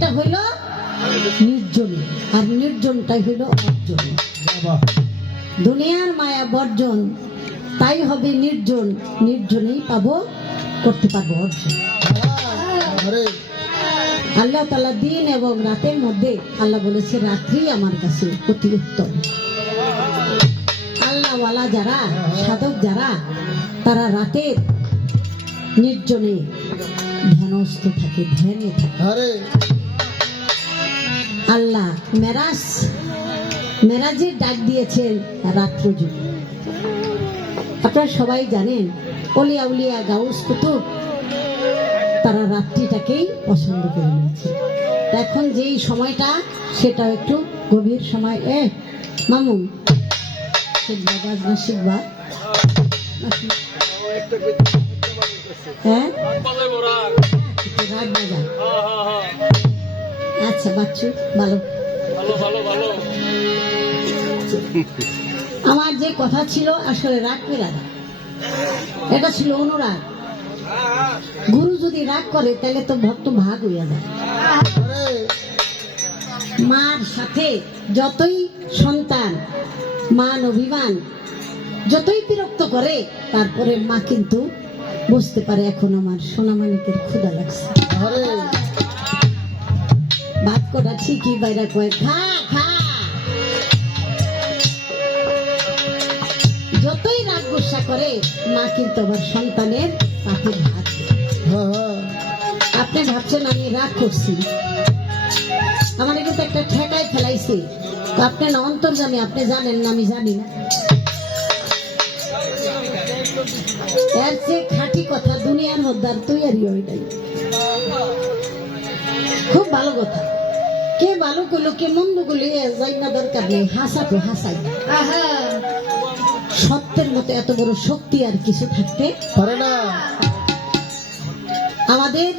এটা হইল নির্জন আর নির্জনটাই হইল অর্জন। দুনিয়ার মায়া বর্জন তাই হবে নির্জন। নির্জনেই পাবো করতে পারব অর্জন। আল্লাহ তালা দিন এবং রাতের মধ্যে আল্লাহ বলেছে রাত্রি আমার কাছে অতি উত্তম। আল্লাহওয়ালা যারা সাধক যারা তারা রাতের নির্জনে ধ্যানস্থ থাকে ধ্যানে থাকে। আল্লাহ, মেরাজ, মেরাজের ডাক দিয়েছেন রাত্র যুগে আপনারা সবাই জানেন, অলিয়া উলিয়া গাউস কুতুব তারা রাত্রিটাকেই পছন্দ করে নিয়েছে। এখন যেই সময়টা সেটা একটু গভীর সময়। এ মামুন শিখবা, বাজনা শিখবা। হ্যাঁ? রাগ বাজা। আচ্ছা বাচ্চু ভালো আমার যে কথা ছিল আসলে রাগ করে রাগ এটা ছিল অনুরাগ। গুরু যদি রাগ করে তাহলে তো ভক্ত ভাগ হইয়া যায়। মার সাথে যতই সন্তান মান অভিমান যতই বিরক্ত করে তারপরে মা কিন্তু বুঝতে পারে এখন আমার সোনামানিকের ক্ষুদা লাগছে। আরে। ভাত কটা ঠিকই বাইরা কয়ে, খা খা। যতই রাগ গুসা করে, মা কিন্তু আবার সন্তানের পাতে ভাত আপনি ভাবছেন আমি রাগ করছি? আমার কিন্তু একটা ঠেকায় ফেলাইছে। তো আপনি না অন্তর্জামী আপনি জানেন না, আমি জানি না। এর চেয়ে খাঁটি কথা দুনিয়ার মধ্যে আর তৈরি হয় খুব ভালো কথা। কে ভালো করল কে মন্দ করল এ যাই না দরকার নেই হাসা তো হাসাই সত্যের মতো এত বড় শক্তি আর কিছু থাকতে পারে না। আমাদের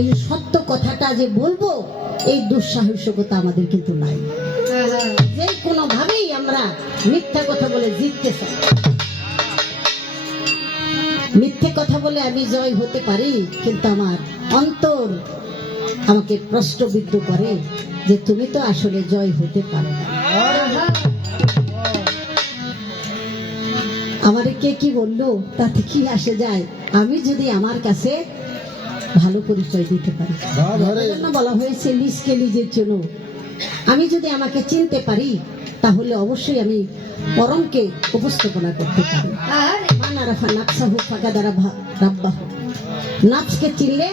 এই সত্য কথাটা যে বলব এই দুঃসাহসিকতা আমাদের কিন্তু নাই। যে কোনো ভাবেই আমরা মিথ্যা কথা বলে জিততে চাই। মিথ্যে কথা বলে আমি জয় হতে পারি কিন্তু আমার অন্তর আমাকে প্রশ্নবিদ্ধ করে যে তুমি তো আসলে জয় হতে পারো। আমারে কে কি বলল? তাতে কি আসে যায়? আমি যদি আমার কাছে ভালো পরিচয় দিতে পারি। বলা হয়েছে লিজকে লিজের জন্য। আমি যদি আমাকে চিনতে পারি তাহলে অবশ্যই আমি পরমকে উপস্থাপনা করতে পারি। মানা রাফা নাফসাহু ফাকাদারা ভা- রাব্বাহু। নাফসকে চিনলে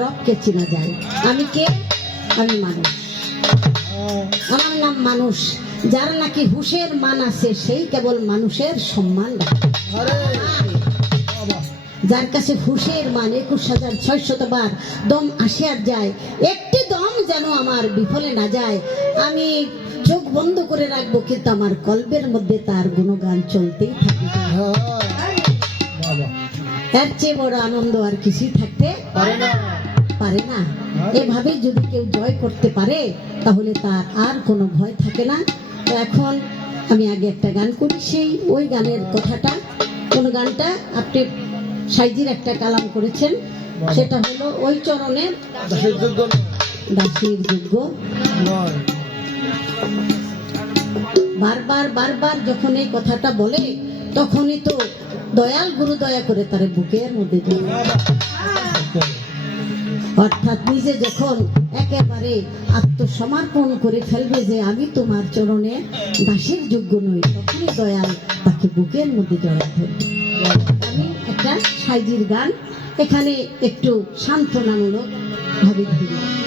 রবকে চেনা যায়। আমি কে? আমি মানুষ। আমার নাম মানুষ। যার নাকি হুশের মান আছে সেই কেবল মানুষের সম্মান রাখে। যার কাছে হুশের মান একুশ হাজার ছয়শত বার দম আসে আর যায় একটি দম যেন আমার বিফলে না যায়। আমি চোখ বন্ধ করে রাখব কিন্তু আমার কল্পের মধ্যে তার গুণগান চলতেই থাকবে। হ্যাঁ। এর চেয়ে বড় আনন্দ আর কিছুই থাকতে পারে না। পারে না। এভাবে যদি কেউ জয় করতে পারে তাহলে তার আর কোনো ভয় থাকে না। তো এখন আমি আগে একটা গান করি সেই ওই গানের কথাটা। কোন গানটা? আপনি সাইজির একটা কালাম করেছেন। সেটা হলো ওই চরণের দাসের যোগ্য বারবার বারবার যখন এই কথাটা বলে তখনই তো দয়াল গুরু দয়া করে তার বুকের মধ্যে অর্থাৎ নিজে যখন একেবারে আত্মসমর্পণ করে ফেলবে যে আমি তোমার চরণে দাসের যোগ্য নই, তখনই দয়াল তাকে বুকের মধ্যে জড়ায় ধরবে। আমি একটা সাইজির গান, এখানে একটু সান্ত্বনামূলক ভাবে ধরি।